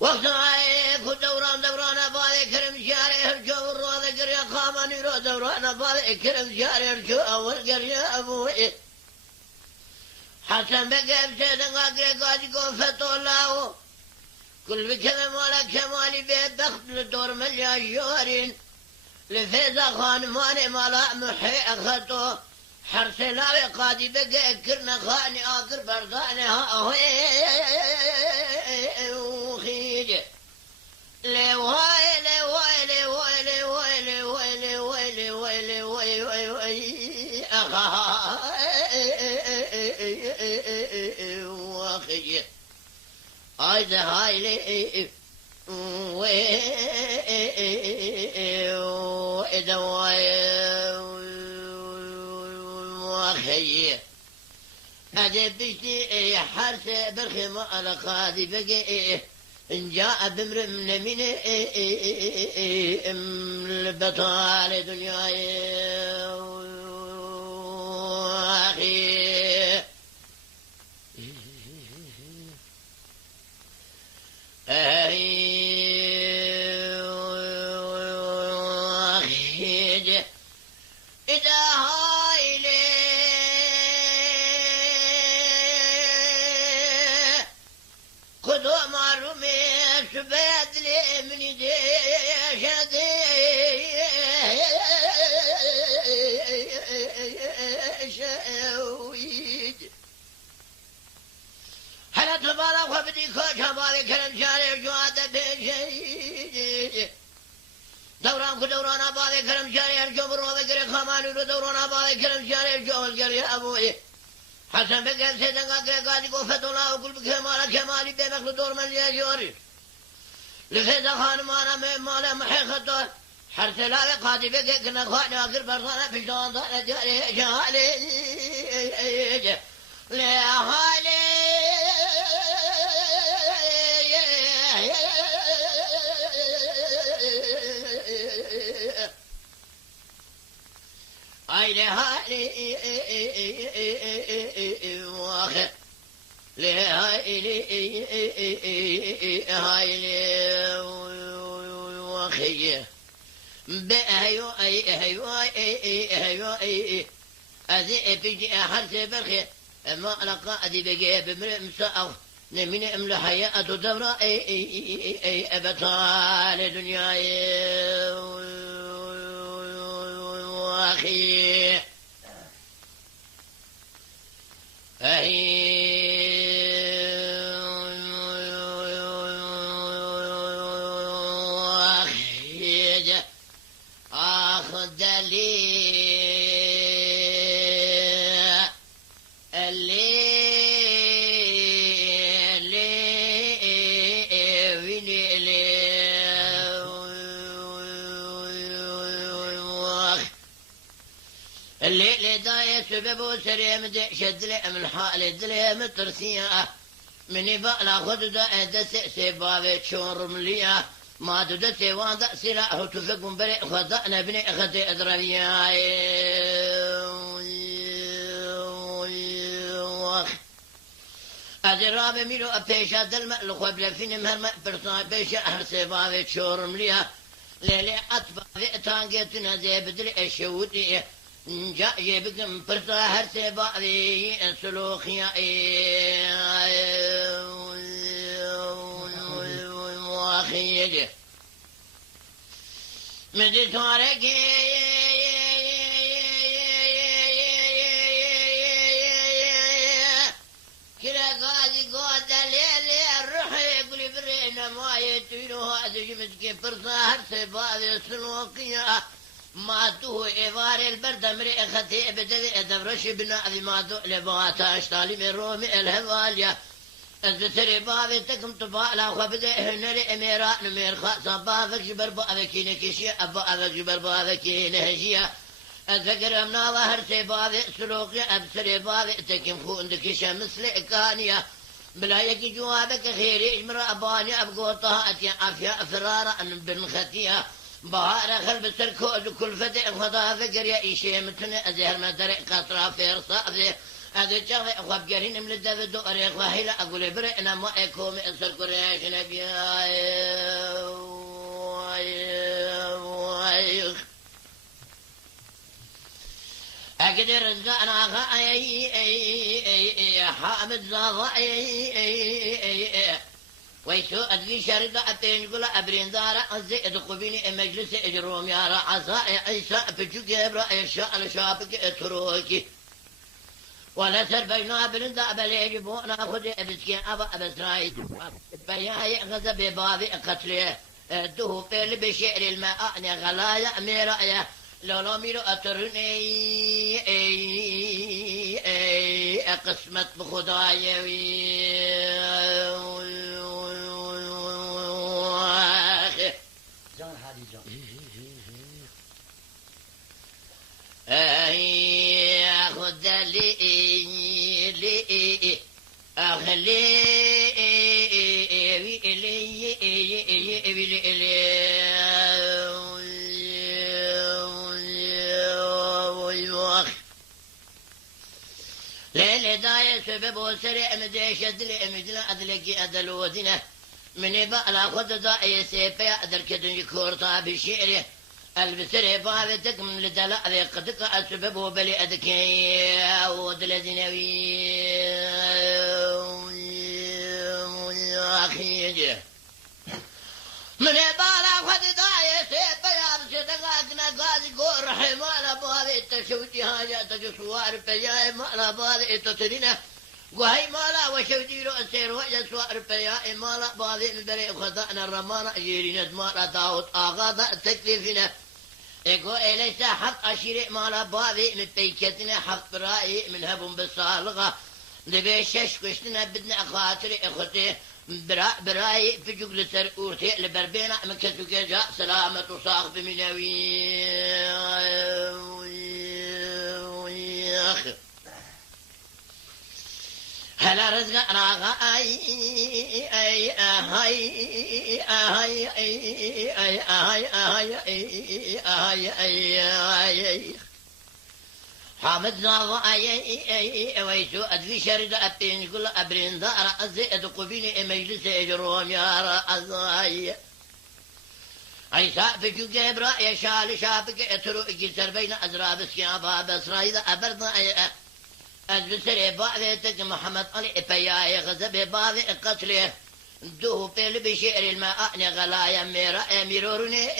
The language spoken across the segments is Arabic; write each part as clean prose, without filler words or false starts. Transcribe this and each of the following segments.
وقت عايك دوران أبالي كرم شاري هرجو والروضة قرية خامني رو دوران أبالي كرم شاري هرجو أول قرية أبوي حسن بقى بسيدن قاقري قادي قوفتو الله كل بكذا مالا كمالي بيت بخت لدور ملياشورين لفيزا خانماني مالا محي أخطو حرسي لاوي قادي بقى كرنا خاني آخر برداني وخيجي لواي لواي لواي لواي لواي لواي لواي لواي لواي وخيجي هاي هاي لي وإذا وخيجي أدب بشتي حرس بالخماء لقادي بقي إن جاء بمر من البطال دنياي أخي أخي إذا هاي خذوا معلومي شبيد لي من شويد هلا تبارك وبدي كوش هبالي كلام شاري جوادة بشيد دوران كدوران أبالي كلام شاري الجو بروضة قري خماني دوران أبالي كلام شاري الجو القري أبوي حسن بقى سيدنا قادي قوفت الله وقل بكمالة كمالي بمخل دور من يجوري لفيدا خانمانا من مالا محيخته حرس لا قادي بقى كنا خاني آخر برصانا في شوان ضانا جاري جالي لأهالي أي لهالي واخر لهالي هاي واخي بأيو أي أذي بيجي حرس برخي ما لقى أذي بيجي بمرء مساء من أمل حياة دورة أي أبطال دنياي واخي أخذ اللي داية سبب سريم دي شد لي من حالي دلي مترسية مني بقلا خد دا دس سبابي شور مليا ما دس وادا سلاح تفق بري خدأنا بني أخذي أدربيا أدراب ميلو أبيشا دلما لخبل فيني مهرما برصا بيشا أهر سبابي شور مليا ليلي أطبع ذئتان زي بدري الشوتي جاء جيبكم برصا هر سبابي سلوخيا واخيجي مدي تاركي ما يتوينها أزجمتك فرصة هرسي بعض السلوكية ما تو إيوار البرد مريء خطيء بدل دبرش بنا ذي ما تو لبغاتا اشتالي من رومي الهواليا الزسري بابي تكم طبالا وخبده هنري اميرا نمير خاصة بابك جبر بابك نكشي بابك جبر بابك نهجيا الذكر امنا ظهر سيبابي سلوكي ابسري بابي تكم خوندك شمس لإكانيا بلا يكي جوابك خيري اجمر اباني ابقوطها اتيا عافيا فرارا بن ختيا بهار خلب سركوز كل فتح خطا فكر يا إيشي متني أزهر ما طريق قطرة في رصاصي هذا شغل أخواب جرين من الدفع دوري أخوهيلا أقول برئنا ما يكون أسر كريش نبي أقدر رزقنا حامد زاغا ويسو أدقي شرطة أبين قول أبرين دارا أزي أدقبيني مجلس إجروم يا رعصاء عيسى بجوك يبرا يشاء لشابك اتروكي ولا سربينا بلندا بليجبونا خذ أبسكي أبا أبسرايد بياي غزة ببابي قتلي دوه بيل بشعر الماء غلايا ميرايا لولا ميرو أترني قسمت بخدايا جان حالي جان خذ لي أخلي ليلة داية سبب وسرع مديش أدلي أمدنا أدلقي أدلودنا من بقى خذ داية سيبا أدر كدن كورتا بشعره البسر بابتك من لدلاء ذي قدك أسبب وبلي أدكي ودلدنوي أخيجي من بالا خذ داية سيبا يارسي دقاقنا قاضي قول رحمانا بابي تشوتي حاجاتك سوار بياي مالا بابي تترينا وهي مالا وشوتي رؤسير وجه سوار بياي مالا بابي مدري خطأنا الرمانا جيرينا مالا داوت آغادا تكليفنا إيكو إليس حق أشيري مالا بابي من بيكتنا حق برائي من هبون بالصالغة دبي ششكشتنا بدنا خاطري إخوتي برائي في جوجل سر أورتي لبربينا من كسوك جاء سلامة وصاغ بمناوي هلا رزق راغا اي اي اي اي اي اي حامد ناغا اي ويسو ادفي شرد ابين كل ابرين دار ازيد قبيني مجلس اجروم يا رأي عيسى بجوك ابرا يشال شابك اترو اجسر بين ازراب سيابا بسرايد ابرد البسر بعضتك محمد علي بياي غزب بعض قتله دوه بيل بشعر الماء غلايا ميرا اميروني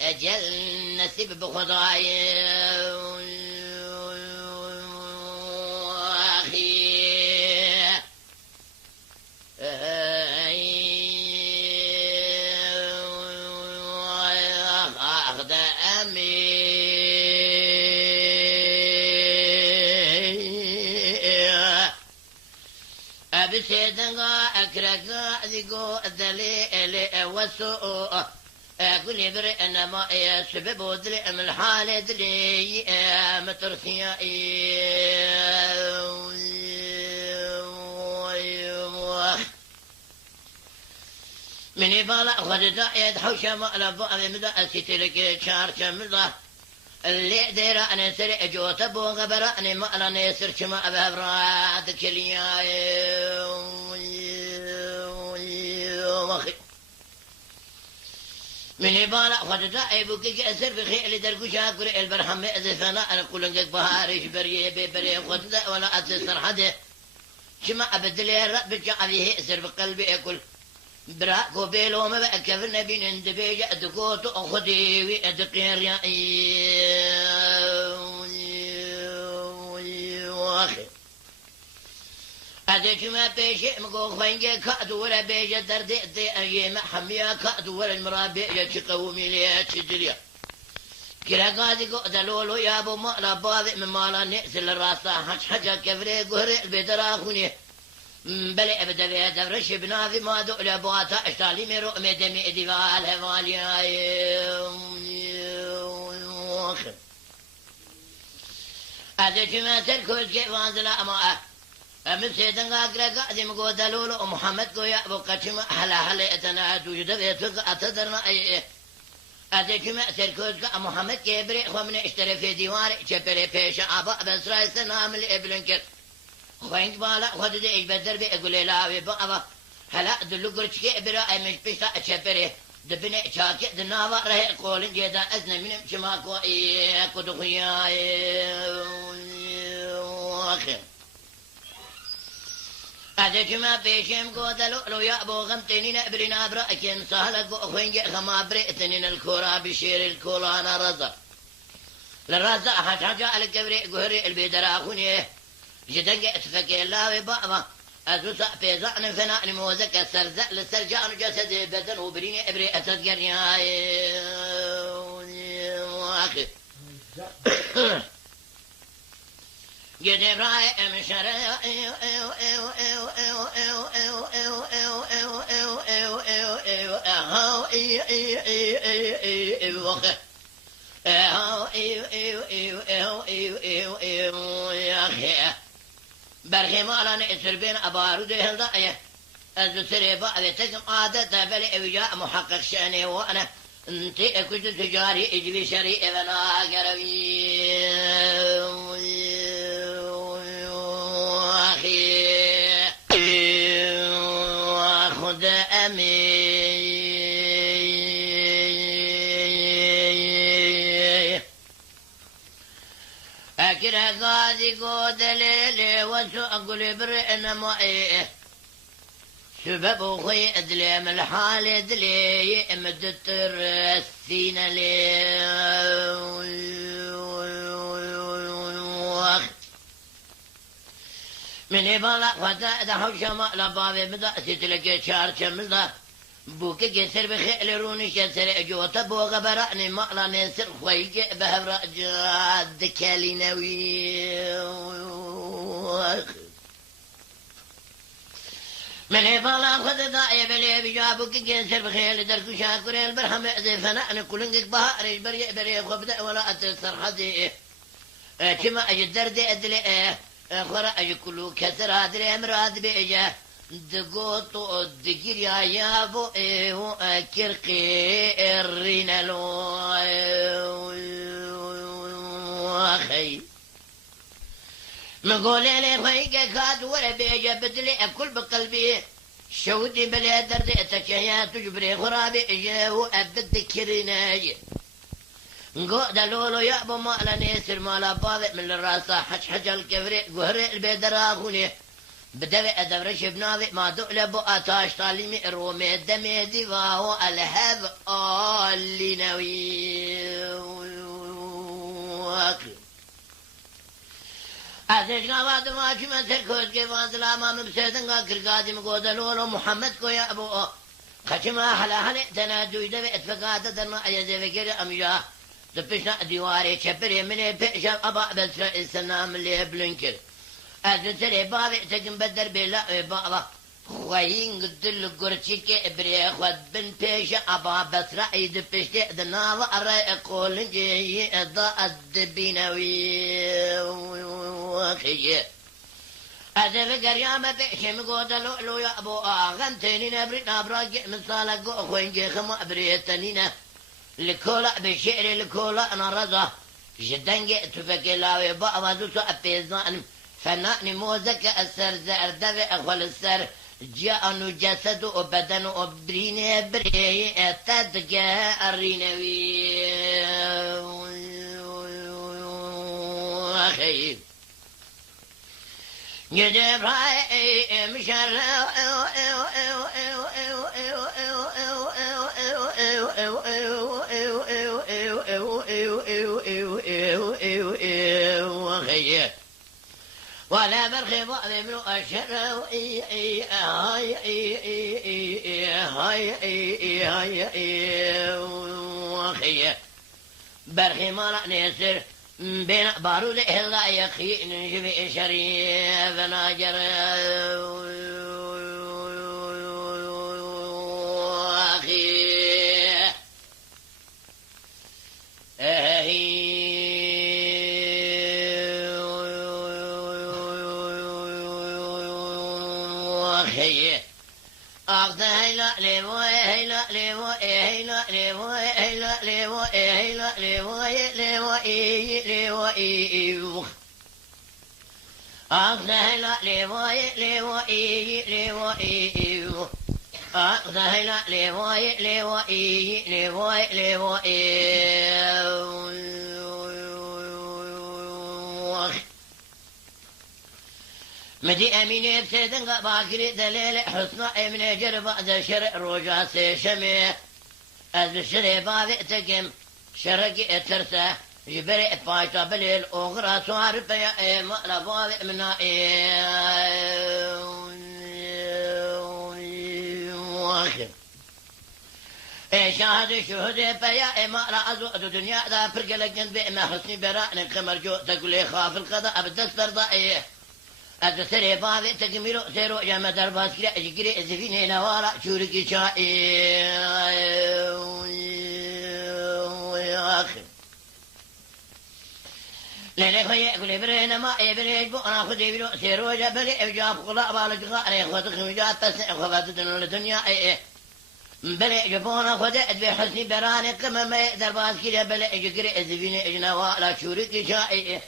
اجل نسيب بخضاي اخي اخذ امي بسيدنا أكرك ذيقو الدليل والسوء كل برئ ما يسبب ودلي من الحالة دلي مترسيا من يبالا خددا يدحو شمال بعض مدى أسيتلك شار شمدا اللي ديرا أنا سرع جوتا بوغ براني مالا نيسر شما بهبرات كليا من يبالا خدتا يبوكي أسر بخي اللي درقو شاكر البرحم أزفنا أنا كلنك بهارش بريه ببريه خدتا ولا أتسر حده شما أبدلي الرب جعله أسر بقلبي أكل براكو بيلو ما بقى كفر نبي نندبي جأتكو تأخذي ويأتقير يا أخي هذيك ما بيجي مقو خوينجي كادو ولا بيجي دردي دي أيام حمية كادو ولا المرابي يتقومي لي تدريا كلا قاعد دلولو يا ابو مالا باذي من مالا نأسل الراسة حاجة كفري قهري البدرا خوني بلي ابدا في دبرش بناذي ما دو لبواتا اشتالي ميرو مدمي ديفال هفالي هذا كما تركوز كيف انزل اما من سيدن قاقرا قاعد مقو دلولو محمد قو يا ابو قاتم هلا اتنا دوجد بيتوك اتدرنا اي هذا كما تركوز محمد كبري خمنا اشتري في ديواري شبري بيش ابا بس رايس نام الابلنكر خوينك بالا خد دي بدر بي اقول لا بابا هلا دلو قرش كبري اي مش بيشتا شبري دبني شاكي دناوا راه قولن جدا ازنا من شماكو اي كدو خيا اخي هذا كما بيشم قودلو لو يا ابو غمتني نبرنا براكن سهل خوينج خما بريتنين الكورا بشير الكولانا رزق للرزق حاجه على الكبري قهري البيدرا خوني جدنج اتفكي الله بابا أزوسا بيزان فنان موزك السرزق للسرجان جسد بدن وبريني ابري اتذكر يا اخي جدي براي مشر برخي مالا نأسر بين أبارو ده الضائية الزسري بعض تقم عادة بلي وجاء محقق شأني وأنا انت كنت تجاري اجلي شريء فلا قربي أخي وأخذ أمي أكره قاضي قود ليلي وسأقول برئنا مائي سبب خوي أدلي من الحال أدلي مدت السين لي من إبالا خطا دحو شماء لبابي بدا ستلقى شار شمزا بوكي كسر بخيل روني شسر اجوتا بوغ براني مقلا نسر خويك بهبرا جاد كالي نوي من إبالا خطا دائي بلي بجابوك كسر بخيل دركو شاكري البرحم اعزي فنان كلنك بهاري بري خبدا ولا اتسر حدي كما اجد دردي ادلي خورا اجكلو كسر هادري امراد بيجا دقوطو الدقير يا يابو ايهو كرقي الرينالو اخي مقولي لي خيقك كاد ولا بيجا بدلي اكل بقلبي شودي بلي دردي تشهيات تجبري خرابي اجاهو ابد كريناي نقود لولو يا ابو مالا نيسر مالا باذي من الراسة حج الكفري قهري البيدرا خوني بدوي ادبرش بناذي ما دؤل بو اتاش طالمي رومي دمي ديفاهو الهب اللي نوي ازيش قواد ما جمع تركوز كيفان سلاما مبسيطن قاكر قادم قود لولو محمد كو يا ابو خشما حلا حلي تنادوي دوي اتفقات درنا ايزي فكر امجاه دبشنا ديواري شبري مني بيشاب ابا بسرع السلام اللي بلنكر أزوسري بابي تقم بدر بلا بابا خوين قدل قرشيك ابري خود بن بيشا ابا بسرع دبشتي دناظ الرأي قول جي اضاء الدبينوي وخي هذا فكر يا ما بيشم قود لؤلو يا ابو غمتيني نبري نابراج من صالك خوين جي خما ابريتنينا لكولا بشعر لكولا انا رضا جدنجي تفكلاوي بابا دوسو ابيزان فنان موزك السر زردب اخوال السر جاء جسد وبدن وبرين بري تدقى الرينوي اخي جدب راي مشار ولا برخي ضأب من الشر هاي برخي ما نيسر بين بارود إلا يخي نجبي شريف ناجر مدي أميني بسيدن باكري دليل حسنا من جرب ذا شرع رجع سيشمي الشرع باذي تقم شرقي ترسى جبري فايتا بليل أغرى سوار بيا مألا باذي منا شاهد شهد بيا مألا أزوء دنيا ذا فرق لكن بإما حسني براء كمر جو تقولي خاف القضاء بدس برضائي الدسري باذي تكملو سيرو جامع درباس كلا اجكري ازفيني نوارا شوركي شائي اخر ليلك هي كل برين ما يبريج بؤنا خدي بلو سيرو جبلي اجاب قلاء بالك غاري خدك مجات تسع خبات الدنيا اي بلي جبونا خدي ادبي حسني براني قمم درباس كلا بلي اجكري ازفيني اجنوارا شوركي شائي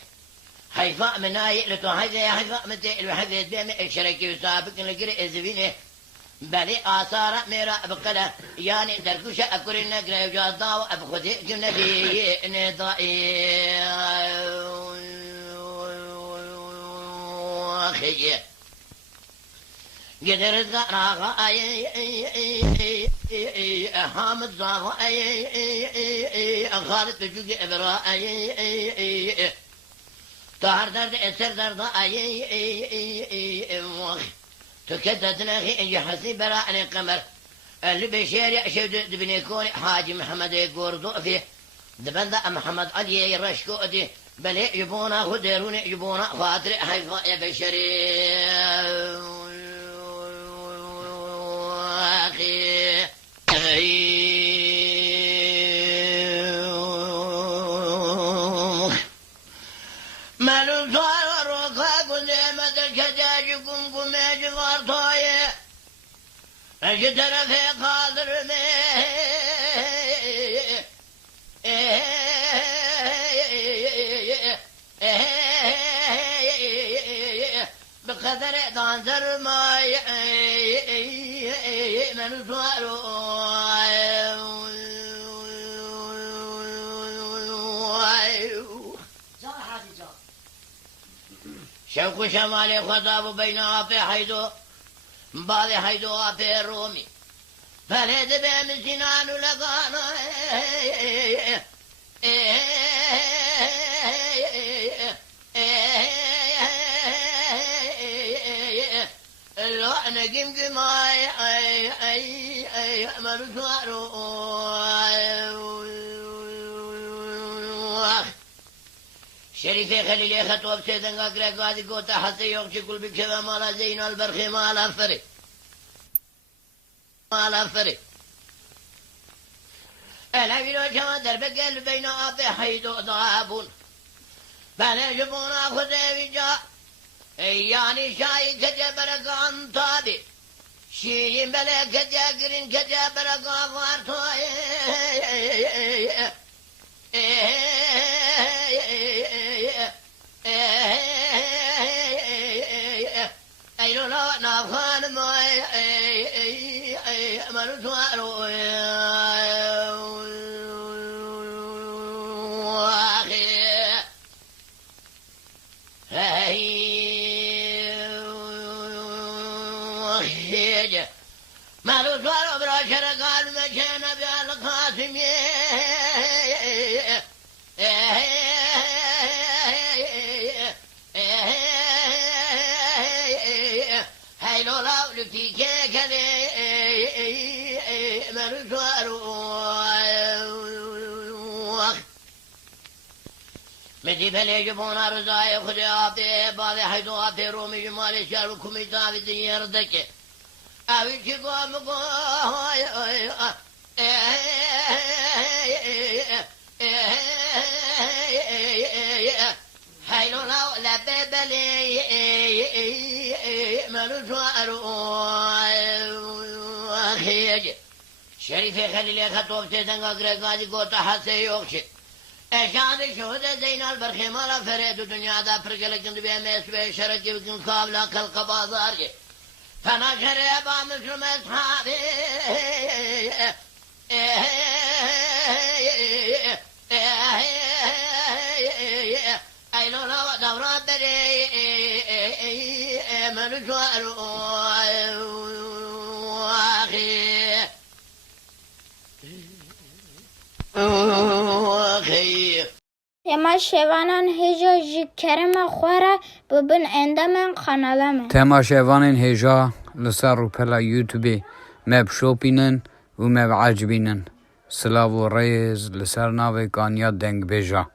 حيفاء مناي لتوحيد حيفاء متى الوحيد بيم الشركي وسابق لقري ازبينه بلي آثار ميرا بقلا يعني دركوش أكل نقرا يجادا وأبخذ جنبي نضائي أخي قدر الزراغة حامد زاغة خالد بجوج إبراء طهر درد اسر درد تكدت ناخي انجي حسي براء القمر اللي بشير يأشد دبني كوني حاجي محمد يقور فيه دبندا محمد علي يرشكو دي بل يجبونا خديروني يجبونا خاطر حيفا يا بشري اخي مالو صار روكا كل ما تكتاج قم جوار طايه اجدر في قادر بقدر دانزر ما من صار شوق شمالي خطاب بين عافي حيدو بعض حيدو عافي الرومي فليد بهم سنان لقانا اللعنة قمقماي مرسوارو شريفي خليلي خطوة بسيدن قاقرا قادي قوتا حتى يوغشي كل بكذا مالا زين البرخي مالا فري مالا فري ألا بلو جوا درب قلب بين أبي حيدو ضابون بلا جبونا خذي بجا يعني شاي كجبرك عن طابي شي بلا كجاقرين كجبرك عفارتو أيلو لا نافخان ماي مرسوارو مرسوارو براشر قال مجانا بالقاسم هيلولا ولفتي كذي مرسوار مدي بلي جبونا رزاي خدي عبدي بالي حيث عبدي رومي جمالي شعر وكميتا في الدنيا ردك أوي شكو مكو هيلولا لببلي مرسوار خيج شريفي خليلي خطوب تدنغا قرقادي قوتا حسي يوكشي اشان شهودة زين البرخي مالا فريد الدنيا دا فرقلك انت بيميس بيشركي بكن قابلا خلق بازارجي فانا شريبا مثل مصحابي ايلولا ودورات بري من شوار واخي تما شوانان هجا جی کرم خوره ببین اندامن خانالمه تما شوانان هجا لسر رو پلا یوتیوبی مب شوپینن و مب عجبینن سلاو و ریز لسر ناوی کانیا دنگ بیجا